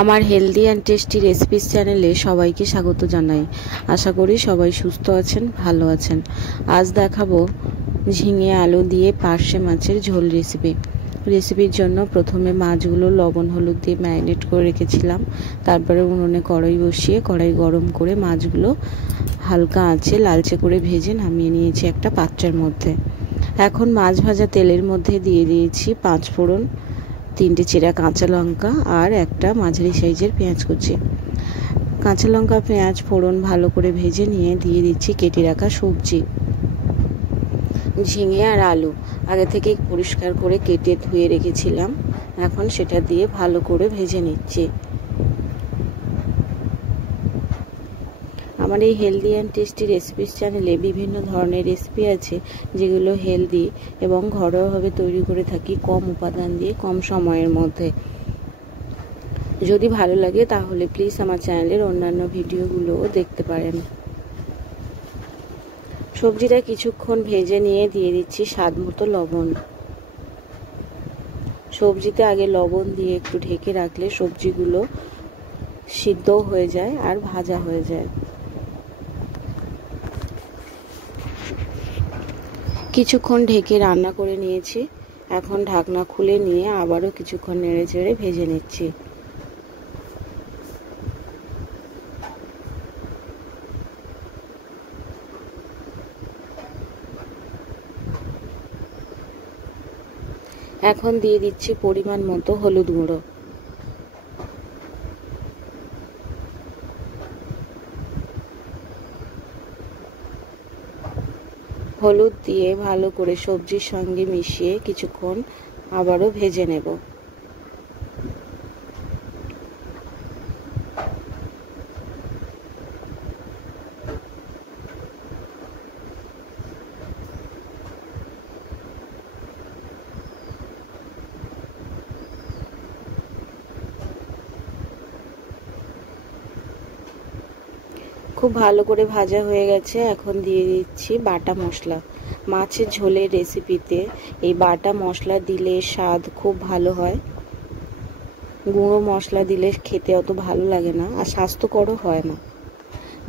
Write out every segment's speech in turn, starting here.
আমার healthy and tasty recipes চ্যানেলে সবাইকে স্বাগত জানাই। আশা করি সবাই সুস্থ আছেন, ভালো আছেন। আজ দেখাবো ঝিঙে আলু দিয়ে পার্শে মাছের ঝোল রেসিপির জন্য প্রথমে মাছগুলো লবণ হলুদ দিয়ে ম্যারিনেট করে রেখেছিলাম। তারপরে উনুনে কড়াই বসিয়ে কড়াই গরম করে মাছগুলো হালকা আঁচে লালচে করে ভেজে নামিয়ে নিয়েছি একটা পাত্রের মধ্যে। এখন মাছ ভাজা তেলের মধ্যে দিয়ে দিয়েছি 5 ফোড়ন, 3টে চেরা কাঁচা লঙ্কা আর একটা মাঝারি সাইজের পেঁয়াজ কুচি। কাঁচা লঙ্কা পেঁয়াজ ফোড়ন ভালো করে ভেজে নিয়ে দিয়ে দিচ্ছি কেটে রাখা সবজি, ঝিঙে আর আলু আগে থেকে পরিষ্কার করে কেটে ধুয়ে রেখেছিলাম। এখন সেটা দিয়ে ভালো করে ভেজে নিচ্ছি। আমার এই হেলদি অ্যান্ড টেস্টি রেসিপিস চ্যানেলে বিভিন্ন ধরনের রেসিপি আছে যেগুলো হেলদি এবং ঘরোয়াভাবে তৈরি করে থাকি কম উপাদান দিয়ে কম সময়ের মধ্যে। যদি ভালো লাগে তাহলে প্লিজ আমার চ্যানেলের অন্যান্য ভিডিওগুলোও দেখতে পারেন। সবজিটা কিছুক্ষণ ভেজে নিয়ে দিয়ে দিচ্ছি স্বাদ মতো লবণ। সবজিতে আগে লবণ দিয়ে একটু ঢেকে রাখলে সবজিগুলো সিদ্ধ হয়ে যায় আর ভাজা হয়ে যায়। কিছুক্ষণ ঢেকে রান্না করে নিয়েছি। এখন ঢাকনা খুলে নিয়ে আবারও কিছুক্ষণ নেড়ে চেড়ে ভেজে নিচ্ছি। এখন দিয়ে দিচ্ছি পরিমাণ মতো হলুদ গুঁড়ো। হলুদ দিয়ে ভালো করে সবজির সঙ্গে মিশিয়ে কিছুক্ষণ আবারও ভেজে নেব। খুব ভালো করে ভাজা হয়ে গেছে। এখন দিয়ে দিচ্ছি বাটা মশলা। মাছের ঝোলের রেসিপিতে এই বাটা মশলা দিলে স্বাদ খুব ভালো হয়। গুঁড়ো মশলা দিলে খেতে অত ভালো লাগে না আর স্বাস্থ্যকরও হয় না।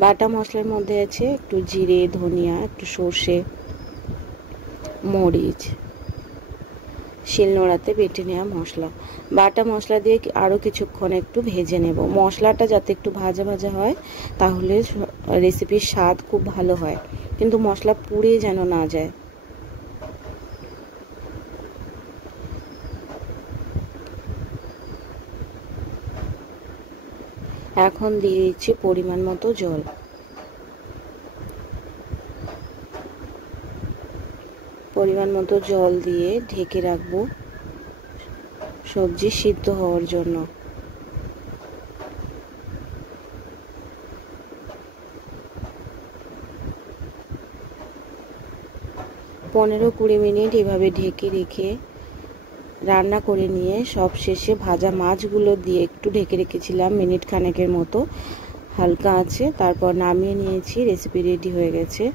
বাটা মশলার মধ্যে আছে একটু জিরে, ধনিয়া, একটু সর্ষে, মরিচ, শিলনোড়াতে বেটে নেওয়া মশলা। বাটা মশলা দিয়ে আরও কিছুক্ষণ একটু ভেজে নেব। মশলাটা যাতে একটু ভাজা ভাজা হয় তাহলে রেসিপির স্বাদ খুব ভালো হয়, কিন্তু মশলা পুড়ে যেন না যায়। এখন দিয়ে দিচ্ছি পরিমাণ মতো জল। পরিমাণ মতো জল দিয়ে ঢেকে রাখবো সবজি সিদ্ধ হওয়ার জন্য। 15-20 মিনিট এভাবে ঢেকে রেখে রান্না করে নিয়ে সব শেষে ভাজা মাছগুলো দিয়ে একটু ঢেকে রেখেছিলাম মিনিট খানেকের মতো হালকা আছে। তারপর নামিয়ে নিয়েছি। রেসিপি রেডি হয়ে গেছে।